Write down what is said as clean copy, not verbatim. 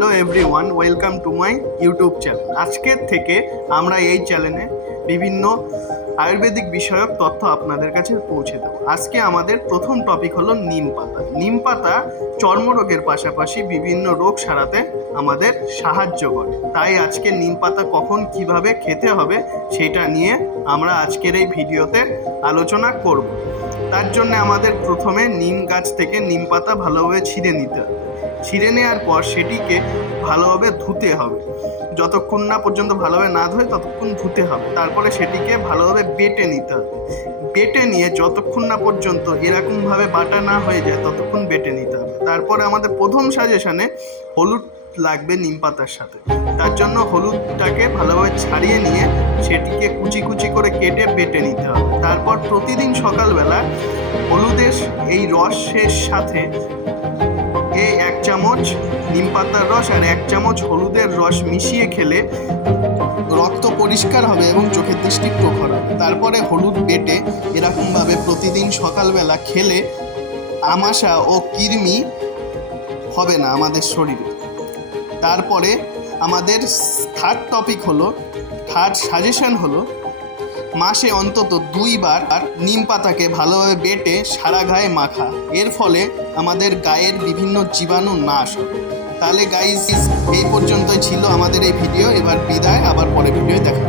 Hello everyone, welcome to my YouTube channel. আজকের থেকে আমরা এই চ্যানেলে বিভিন্ন আয়ুর্বেদিক বিষয়ক তথ্য আপনাদের কাছে পৌঁছে দেব। আজকে আমাদের প্রথম টপিক হলো নিম পাতা। নিম পাতা চর্মরোগের পাশাপাশি বিভিন্ন রোগ সারাতে আমাদের সাহায্য করে। তাই আজকে নিম পাতা কখন কিভাবে খেতে হবে সেটা নিয়ে আমরা আজকের এই ভিডিওতে আলোচনা করব। তার জন্য আমাদের প্রথমে নিম গাছ থেকে নিম পাতা ভালোভাবে ছিঁড়ে নিতে হবে। ছিঁড়ে নেওয়ার পর সেটিকে ভালোভাবে ধুতে হবে। যতক্ষণ না পর্যন্ত ভালোভাবে না ধুয়ে ততক্ষণ ধুতে হবে। তারপরে সেটিকে ভালোভাবে বেটে নিতে হবে। বেটে নিয়ে যতক্ষণ না পর্যন্ত এরকমভাবে বাটা না হয়ে যায় ততক্ষণ বেটে নিতে হবে। তারপরে আমাদের প্রথম সাজেশনে হলুদ লাগবে নিম পাতার সাথে। তার জন্য হলুদটাকে ভালোভাবে ছাড়িয়ে নিয়ে সেটিকে কুচি কুচি করে কেটে বেটে নিতে হবে। তারপর প্রতিদিন সকালবেলা হলুদের এই রসের সাথে এক চামচ নিম পাতার রস আর 1 চামচ হলুদের রস মিশিয়ে খেলে রক্ত পরিষ্কার হবে এবং চোখের দৃষ্টি প্রখর হবে। তারপরে হলুদ বেটে এরকমভাবে প্রতিদিন সকালবেলা খেলে আমাশা ও কৃমি হবে না আমাদের শরীরে। তারপরে আমাদের থার্ড সাজেশন হলো মাসে অন্তত 2 বার নিম পাতাকে ভালোভাবে বেটে সারা গায়ে মাখা। এর ফলে আমাদের গায়ের বিভিন্ন জীবাণু নাশ হবে। তাহলে গাইজ এই পর্যন্তই ছিল আমাদের এই ভিডিও। এবার বিদায়, আবার পরে ভিডিও দেখা।